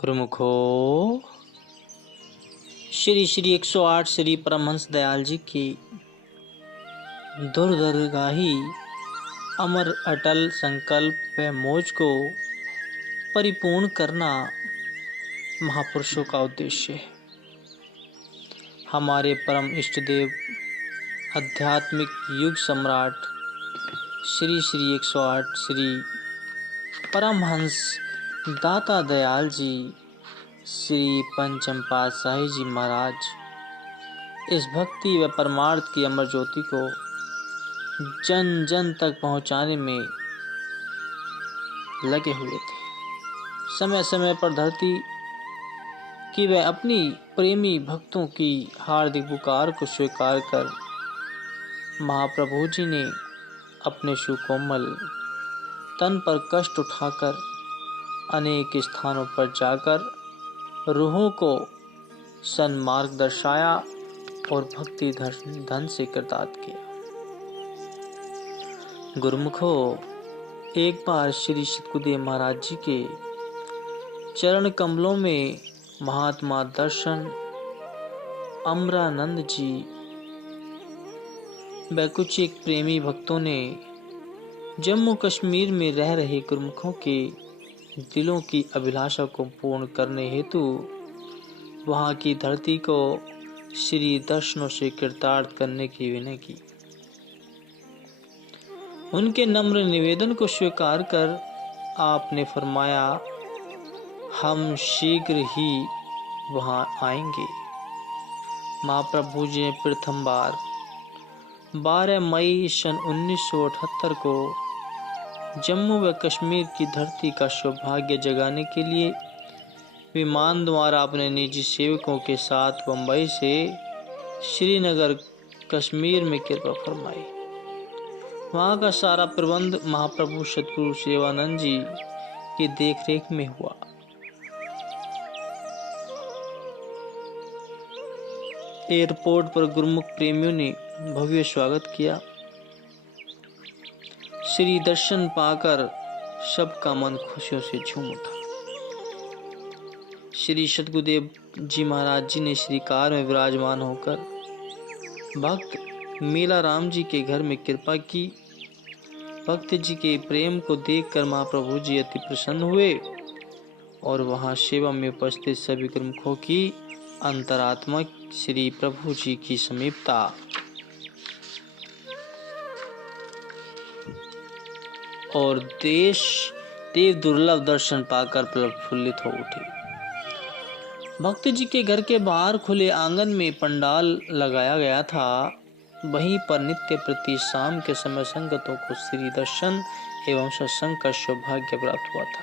गुरुमुखो श्री श्री 108 श्री परमहंस दयाल जी की दुर्दरगाही अमर अटल संकल्प व मोज को परिपूर्ण करना महापुरुषों का उद्देश्य है। हमारे परम इष्ट देव आध्यात्मिक युग सम्राट श्री श्री 108 श्री परमहंस दाता दयाल जी श्री पंचम पातशाही जी महाराज इस भक्ति व परमार्थ की अमर ज्योति को जन जन तक पहुंचाने में लगे हुए थे। समय समय पर धरती की व अपनी प्रेमी भक्तों की हार्दिक पुकार को स्वीकार कर महाप्रभु जी ने अपने सुकोमल तन पर कष्ट उठाकर अनेक स्थानों पर जाकर रूहों को सन्मार्ग दर्शाया और भक्ति धन से कृतार्थ किया। गुरुमुखो एक बार श्री सतगुरुदेव महाराज जी के चरण कमलों में महात्मा दर्शन अमरानंद जी व कुछ एक प्रेमी भक्तों ने जम्मू कश्मीर में रह रहे गुरुमुखों के दिलों की अभिलाषा को पूर्ण करने हेतु वहां की धरती को श्री दर्शनों से कृतार्थ करने की विनय की। उनके नम्र निवेदन को स्वीकार कर आपने फरमाया, हम शीघ्र ही वहां आएंगे। महाप्रभु जी ने प्रथम बार 12 मई सन 1978 को जम्मू व कश्मीर की धरती का सौभाग्य जगाने के लिए विमान द्वारा अपने निजी सेवकों के साथ बंबई से श्रीनगर कश्मीर में कृपा फरमाई। वहाँ का सारा प्रबंध महाप्रभु सतगुरु सेवानंद जी की देखरेख में हुआ। एयरपोर्ट पर गुरुमुख प्रेमियों ने भव्य स्वागत किया। श्री दर्शन पाकर सबका मन खुशियों से झूम उठा। श्री सतगुरुदेव जी महाराज जी ने श्री कार में विराजमान होकर भक्त मेला राम जी के घर में कृपा की। भक्त जी के प्रेम को देखकर महाप्रभु जी अति प्रसन्न हुए और वहां सेवा में उपस्थित सभी गुरुमुखों की अंतरात्मा श्री प्रभु जी की समीपता और देश देव दुर्लभ दर्शन पाकर प्रफुल्लित हो उठे। भक्त जी के घर के बाहर खुले आंगन में पंडाल लगाया गया था। वहीं पर नित्य प्रति शाम के समय संगतों को श्री दर्शन एवं सत्संग का सौभाग्य प्राप्त हुआ था।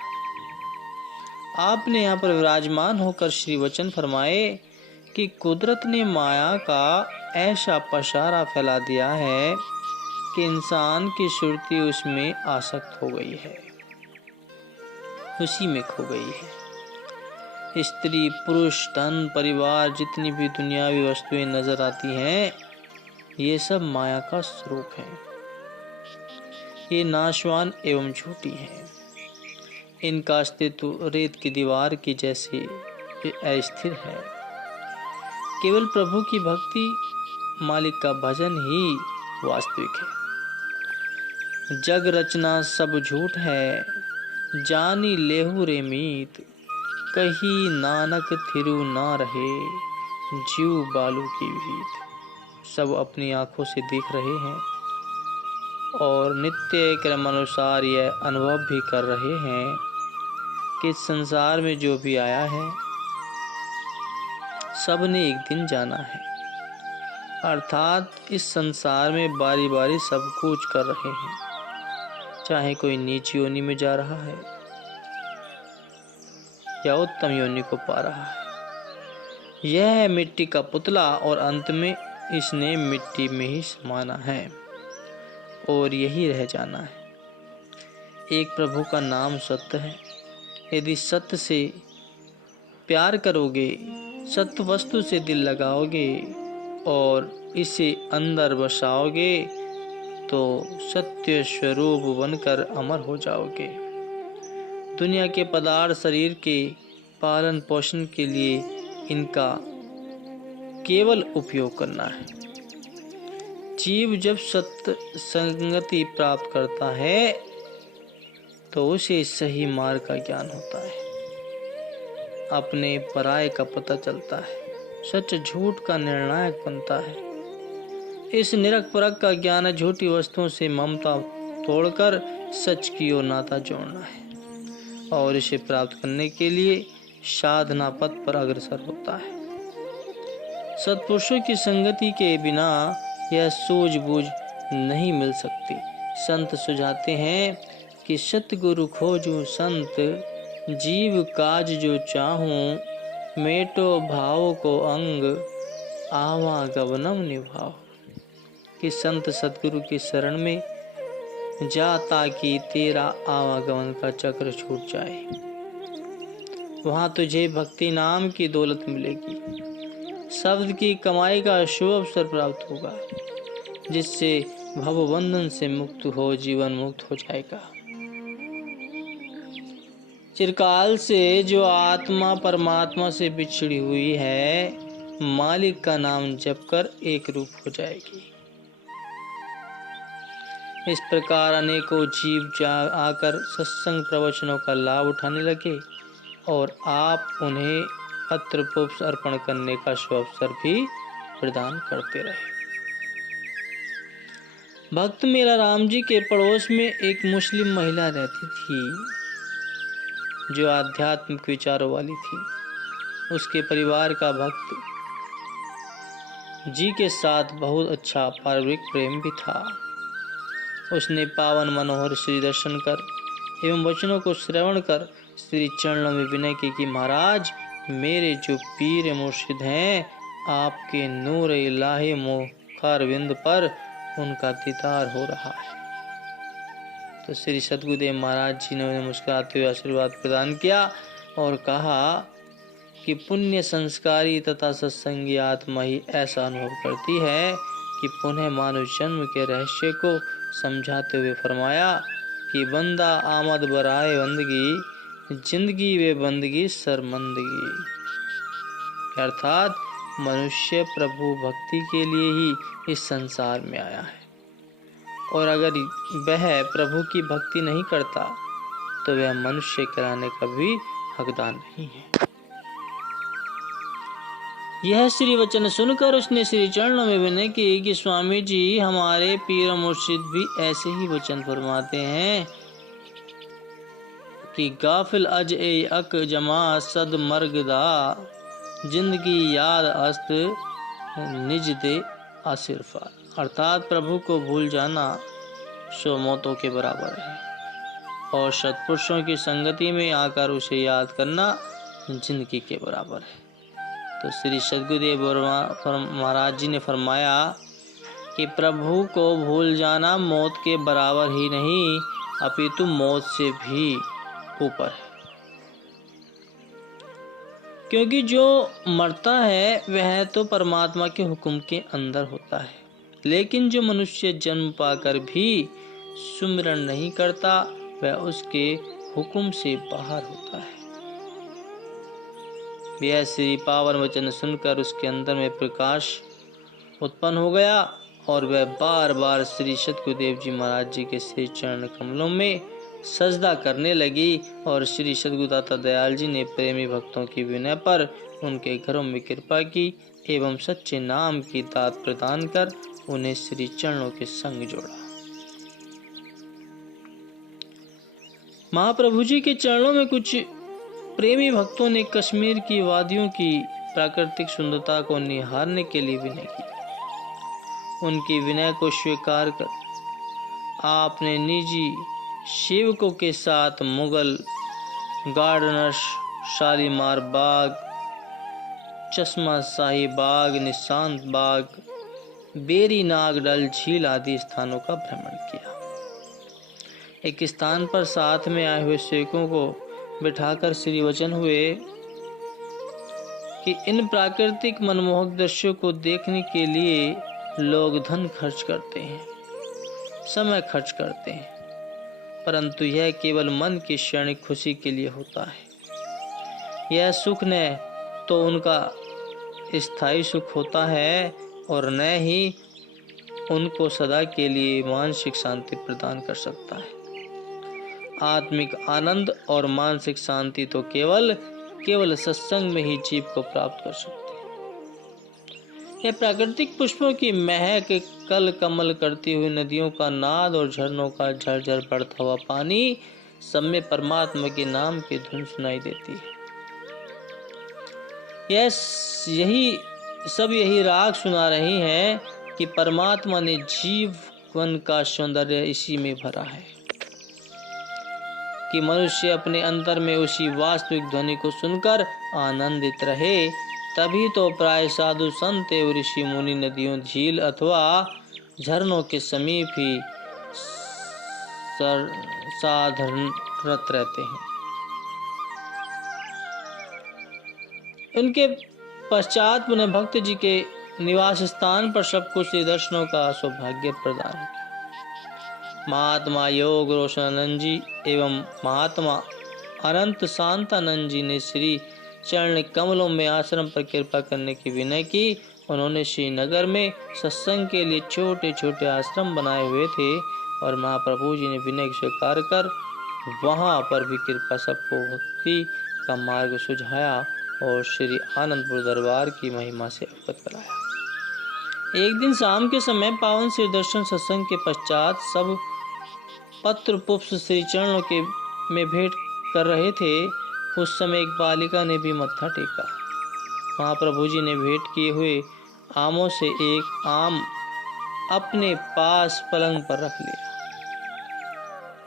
आपने यहाँ पर विराजमान होकर श्री वचन फरमाए कि कुदरत ने माया का ऐसा पसारा फैला दिया है कि इंसान की सुरती उसमें आसक्त हो गई है, उसी में खो गई है। स्त्री पुरुष धन परिवार जितनी भी दुनियावी वस्तुएं नजर आती हैं, ये सब माया का स्वरूप है। ये नाशवान एवं झूठी है। इनका अस्तित्व रेत की दीवार की जैसे अस्थिर है। केवल प्रभु की भक्ति मालिक का भजन ही वास्तविक है। जग रचना सब झूठ है, जानी लेहु रे मीत, कही नानक थिरु ना रहे, जीव बालू की भीत। सब अपनी आंखों से देख रहे हैं और नित्य क्रम अनुसार यह अनुभव भी कर रहे हैं कि संसार में जो भी आया है सबने एक दिन जाना है। अर्थात इस संसार में बारी बारी सब कुछ कर रहे हैं, चाहे कोई नीच योनि में जा रहा है या उत्तम योनि को पा रहा है। यह है मिट्टी का पुतला और अंत में इसने मिट्टी में ही समाना है और यही रह जाना है। एक प्रभु का नाम सत्य है। यदि सत्य से प्यार करोगे, सत्य वस्तु से दिल लगाओगे और इसे अंदर बसाओगे तो सत्य स्वरूप बनकर अमर हो जाओगे। दुनिया के पदार्थ शरीर के पालन पोषण के लिए इनका केवल उपयोग करना है। जीव जब सत्संगति प्राप्त करता है तो उसे सही मार्ग का ज्ञान होता है, अपने पराये का पता चलता है, सच झूठ का निर्णायक बनता है। इस निरख परख का ज्ञान झूठी वस्तुओं से ममता तोड़कर सच की ओर नाता जोड़ना है और इसे प्राप्त करने के लिए साधना पथ पर अग्रसर होता है। सत्पुरुषों की संगति के बिना यह सूझबूझ नहीं मिल सकती। संत सुझाते हैं कि सतगुरु खोजूं संत, जीव काज जो चाहूं, मेटो भाव को अंग, आवागमनम निभाओ। कि संत सतगुरु की शरण में जा ताकि तेरा आवागमन का चक्र छूट जाए। वहां तुझे भक्ति नाम की दौलत मिलेगी, शब्द की कमाई का शुभ अवसर प्राप्त होगा, जिससे भवबंधन से मुक्त हो जीवन मुक्त हो जाएगा। चिरकाल से जो आत्मा परमात्मा से बिछड़ी हुई है, मालिक का नाम जप कर एक रूप हो जाएगी। इस प्रकार अनेकों जीव आकर सत्संग प्रवचनों का लाभ उठाने लगे और आप उन्हें पत्र पुष्प अर्पण करने का शुभ अवसर भी प्रदान करते रहे। भक्त मेरा राम जी के पड़ोस में एक मुस्लिम महिला रहती थी जो आध्यात्मिक विचारों वाली थी। उसके परिवार का भक्त जी के साथ बहुत अच्छा पारिवारिक प्रेम भी था। उसने पावन मनोहर श्री दर्शन कर एवं वचनों को श्रवण कर श्री चरणों में विनय की कि महाराज, मेरे जो पीर मुर्शिद हैं, आपके नूर इलाही मुखारविंद पर उनका दीदार हो रहा है। तो श्री सद्गुरुदेव महाराज जी ने उन्हें मुस्कुराते हुए आशीर्वाद प्रदान किया और कहा कि पुण्य संस्कारी तथा सत्संगी आत्मा ही ऐसा अनुभव करती है कि पुनः मानव जन्म के रहस्य को समझाते हुए फरमाया कि बंदा आमद बराए बंदगी, जिंदगी वे बंदगी शर्मंदगी। अर्थात मनुष्य प्रभु भक्ति के लिए ही इस संसार में आया है और अगर वह प्रभु की भक्ति नहीं करता तो वह मनुष्य कहलाने का भी हकदार नहीं है। यह श्री वचन सुनकर उसने श्री चरणों में विनय की कि स्वामी जी, हमारे पीर मुर्शिद भी ऐसे ही वचन फरमाते हैं कि गाफिल अज ए अक जमा सद मर्गदा, जिंदगी याद अस्त निज दे आसिरफा। अर्थात प्रभु को भूल जाना सौ मौतों के बराबर है और सत्पुरुषों की संगति में आकर उसे याद करना जिंदगी के बराबर है। तो श्री सद्गुरुदेव महाराज जी ने फरमाया कि प्रभु को भूल जाना मौत के बराबर ही नहीं अपितु मौत से भी ऊपर है, क्योंकि जो मरता है वह तो परमात्मा के हुक्म के अंदर होता है, लेकिन जो मनुष्य जन्म पाकर भी सुमिरन नहीं करता वह उसके हुक्म से बाहर होता है। यह श्री पावन वचन सुनकर उसके अंदर में प्रकाश उत्पन्न हो गया और वह बार बार श्री सद्गुरुदेव जी महाराज जी के श्री चरण कमलों में सजदा करने लगी और श्री सद्गुरुदाता दयाल जी ने प्रेमी भक्तों की विनय पर उनके घरों में कृपा की एवं सच्चे नाम की दात प्रदान कर उन्हें श्री चरणों के संग जोड़ा। महाप्रभु जी के चरणों में कुछ प्रेमी भक्तों ने कश्मीर की वादियों की प्राकृतिक सुंदरता को निहारने के लिए विनय की। उनकी विनय को स्वीकार कर आपने निजी सेवकों के साथ मुगल गार्डनर्स, शालीमार बाग, चश्मा शाही बाग, निशांत बाग, बेरी नाग डल झील आदि स्थानों का भ्रमण किया। एक स्थान पर साथ में आए हुए सेवकों को बिठाकर श्री वचन हुए कि इन प्राकृतिक मनमोहक दृश्यों को देखने के लिए लोग धन खर्च करते हैं, समय खर्च करते हैं, परंतु यह केवल मन की क्षणिक खुशी के लिए होता है। यह सुख न तो उनका स्थायी सुख होता है और न ही उनको सदा के लिए मानसिक शांति प्रदान कर सकता है। आत्मिक आनंद और मानसिक शांति तो केवल सत्संग में ही जीव को प्राप्त कर सकते हैं। यह प्राकृतिक पुष्पों की महक, कल कमल करती हुई नदियों का नाद और झरनों का झरझर बढ़ता हुआ पानी, सब में परमात्मा के नाम की धुन सुनाई देती है। यही राग सुना रही है कि परमात्मा ने जीवन का सौंदर्य इसी में भरा है कि मनुष्य अपने अंतर में उसी वास्तविक ध्वनि को सुनकर आनंदित रहे। तभी तो प्राय साधु संत एवं ऋषि मुनि नदियों, झील अथवा झरनों के समीप ही साधनरत रहते हैं। उनके पश्चात पुनः भक्त जी के निवास स्थान पर सबको श्री दर्शनों का सौभाग्य प्रदान हो। महात्मा योग रोशनानंद जी एवं महात्मा अनंत शांतानंद जी ने श्री चरण कमलों में आश्रम पर कृपा करने की विनय की। उन्होंने श्रीनगर में सत्संग के लिए छोटे छोटे आश्रम बनाए हुए थे और महाप्रभु जी ने विनय स्वीकार कर वहां पर भी कृपा सबको भक्ति का मार्ग सुझाया और श्री आनंदपुर दरबार की महिमा से अवगत कराया। एक दिन शाम के समय पावन श्री दर्शन सत्संग के पश्चात सब पत्र पुष्प श्री चरणों के में भेंट कर रहे थे। उस समय एक बालिका ने भी मत्था टेका। महाप्रभु जी ने भेंट किए हुए आमों से एक आम अपने पास पलंग पर रख लिया।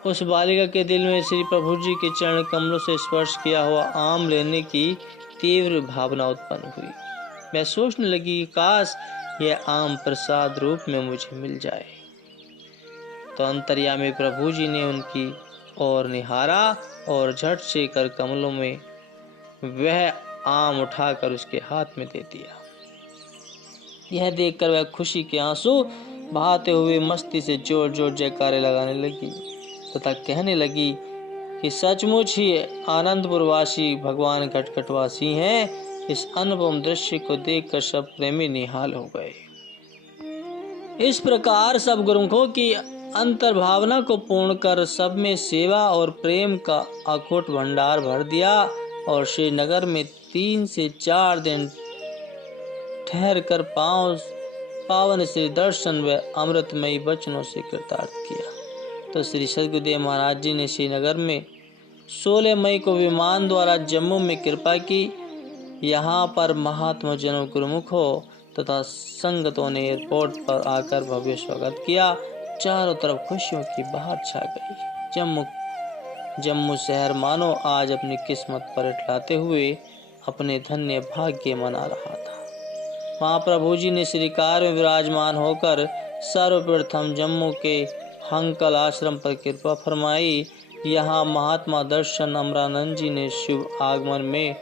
उस बालिका के दिल में श्री प्रभु जी के चरण कमलों से स्पर्श किया हुआ आम लेने की तीव्र भावना उत्पन्न हुई। मैं सोचने लगी, काश यह आम प्रसाद रूप में मुझे मिल जाए। तो अंतर्यामी प्रभु जी ने उनकी ओर निहारा और झट से कर कमलों में वह आम उठाकर उसके हाथ में दे दिया। यह देखकर वह खुशी के आंसू बहाते हुए मस्ती से जोर जोर जयकारे लगाने लगी तथा कहने लगी कि सचमुच ही आनंदपुरवासी भगवान घटघटवासी हैं। इस अनुपम दृश्य को देखकर सब प्रेमी निहाल हो गए। इस प्रकार सब गुरुमुखों की अंतर्भावना को पूर्ण कर सब में सेवा और प्रेम का अखोट भंडार भर दिया और श्रीनगर में 3 से 4 दिन ठहर कर पावन श्री दर्शन व अमृतमयी वचनों से कृतार्थ किया। तो श्री सद्गुरुदेव महाराज जी ने श्रीनगर में 16 मई को विमान द्वारा जम्मू में कृपा की। यहाँ पर महात्मा जनों गुरुमुखों तथा संगतों ने एयरपोर्ट पर आकर भव्य स्वागत किया। चारों तरफ खुशियों की बहार छा गई। जम्मू शहर मानो आज अपनी किस्मत पलटलाते हुए अपने धन्य भाग्य मना रहा था। महाप्रभु जी ने श्रीकार में विराजमान होकर सर्वप्रथम जम्मू के हंकल आश्रम पर कृपा फरमाई। यहाँ महात्मा दर्शन अमरानंद जी ने शुभ आगमन में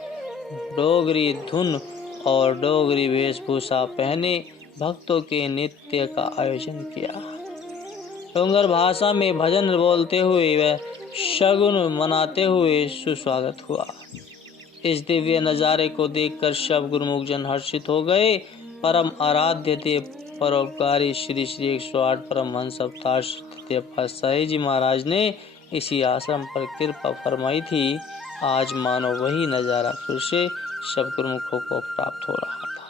डोगरी धुन और डोगरी वेशभूषा पहने भक्तों के नृत्य का आयोजन किया। डोंगर भाषा में भजन बोलते हुए व शगुन मनाते हुए सुस्वागत हुआ। इस दिव्य नज़ारे को देखकर सब गुरुमुख जन हर्षित हो गए। परम आराध्य देव परोपकारी श्री श्री 108 परमहंस अवतार तृतीय पातशाही जी महाराज ने इसी आश्रम पर कृपा फरमाई थी। आज मानो वही नज़ारा फिर से सब गुरुमुखों को प्राप्त हो रहा था।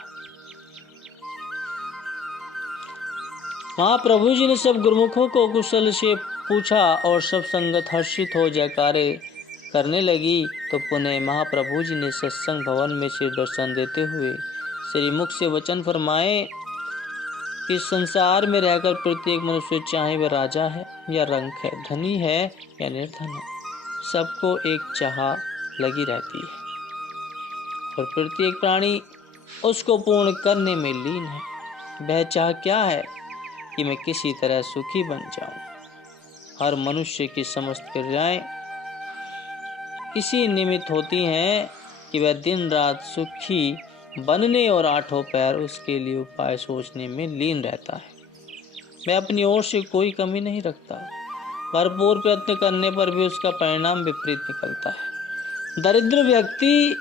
महाप्रभु जी ने सब गुरुमुखों को कुशल से पूछा और सब संगत हर्षित हो जयकारे करने लगी। तो पुनः महाप्रभु जी ने सत्संग भवन में श्री दर्शन देते हुए श्री मुख से वचन फरमाए कि संसार में रहकर प्रत्येक मनुष्य चाहे वह राजा है या रंक है, धनी है या निर्धन है, सबको एक चाह लगी रहती है और प्रत्येक प्राणी उसको पूर्ण करने में लीन है। वह चाह क्या है कि मैं किसी तरह सुखी बन जाऊं। हर मनुष्य की समस्त क्रियाएं इसी निमित्त होती हैं कि वह दिन रात सुखी बनने और आठों पैर उसके लिए उपाय सोचने में लीन रहता है। वह अपनी ओर से कोई कमी नहीं रखता। भरपूर प्रयत्न करने पर भी उसका परिणाम विपरीत निकलता है। दरिद्र व्यक्ति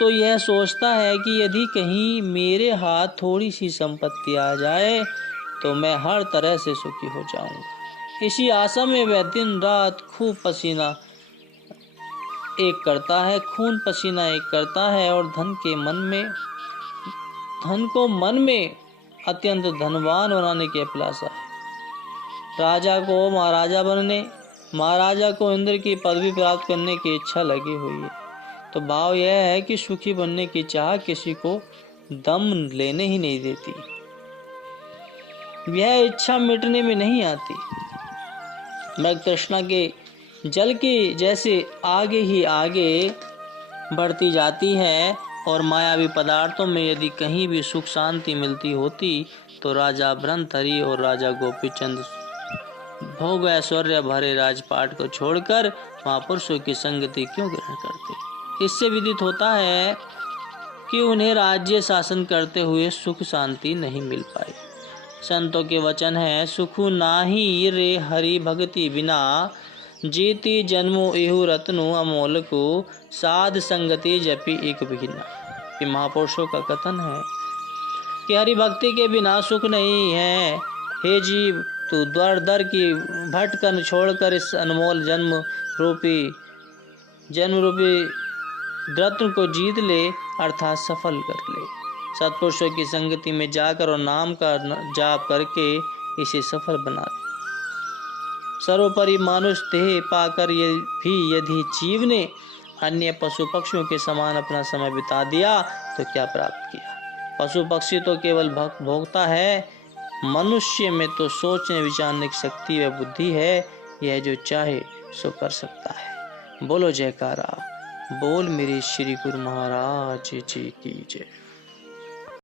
तो यह सोचता है कि यदि कहीं मेरे हाथ थोड़ी सी संपत्ति आ जाए तो मैं हर तरह से सुखी हो जाऊंगा। इसी आशा में वह दिन रात खून पसीना एक करता है और धन को मन में अत्यंत धनवान बनाने की अभिलाषा है। राजा को महाराजा बनने, महाराजा को इंद्र की पदवी प्राप्त करने की इच्छा लगी हुई है। तो भाव यह है कि सुखी बनने की चाह किसी को दम लेने ही नहीं देती। यह इच्छा मिटने में नहीं आती। मृग तृष्णा के जल की जैसे आगे ही आगे बढ़ती जाती है और मायावी पदार्थों में यदि कहीं भी सुख शांति मिलती होती तो राजा भ्रमहरि और राजा गोपीचंद भोग ऐश्वर्य भरे राजपाट को छोड़कर महापुरुषों की संगति क्यों ग्रहण करते। इससे विदित होता है कि उन्हें राज्य शासन करते हुए सुख शांति नहीं मिल पाई। संतों के वचन है, सुखु नाही रे हरि भक्ति बिना, जीती जन्मो एहु रत्नु अमोल को, साध संगति जपी एक बिना। कि महापुरुषों का कथन है कि हरि भक्ति के बिना सुख नहीं है। हे जीव, तू द्वार दर की भटकन छोड़कर इस अनमोल जन्म रूपी रत्न को जीत ले, अर्थात सफल कर ले। सत्पुरुषों की संगति में जाकर और नाम का जाप करके इसे सफल बना ले। सर्वोपरि मानुष देह पाकर भी यदि जीव ने अन्य पशु पक्षियों के समान अपना समय बिता दिया तो क्या प्राप्त किया। पशु पक्षी तो केवल भोगता है, मनुष्य में तो सोचने विचारने की शक्ति व बुद्धि है। यह जो चाहे सो कर सकता है। बोलो जयकारा, बोल मेरे श्री गुरु महाराज जी की जय।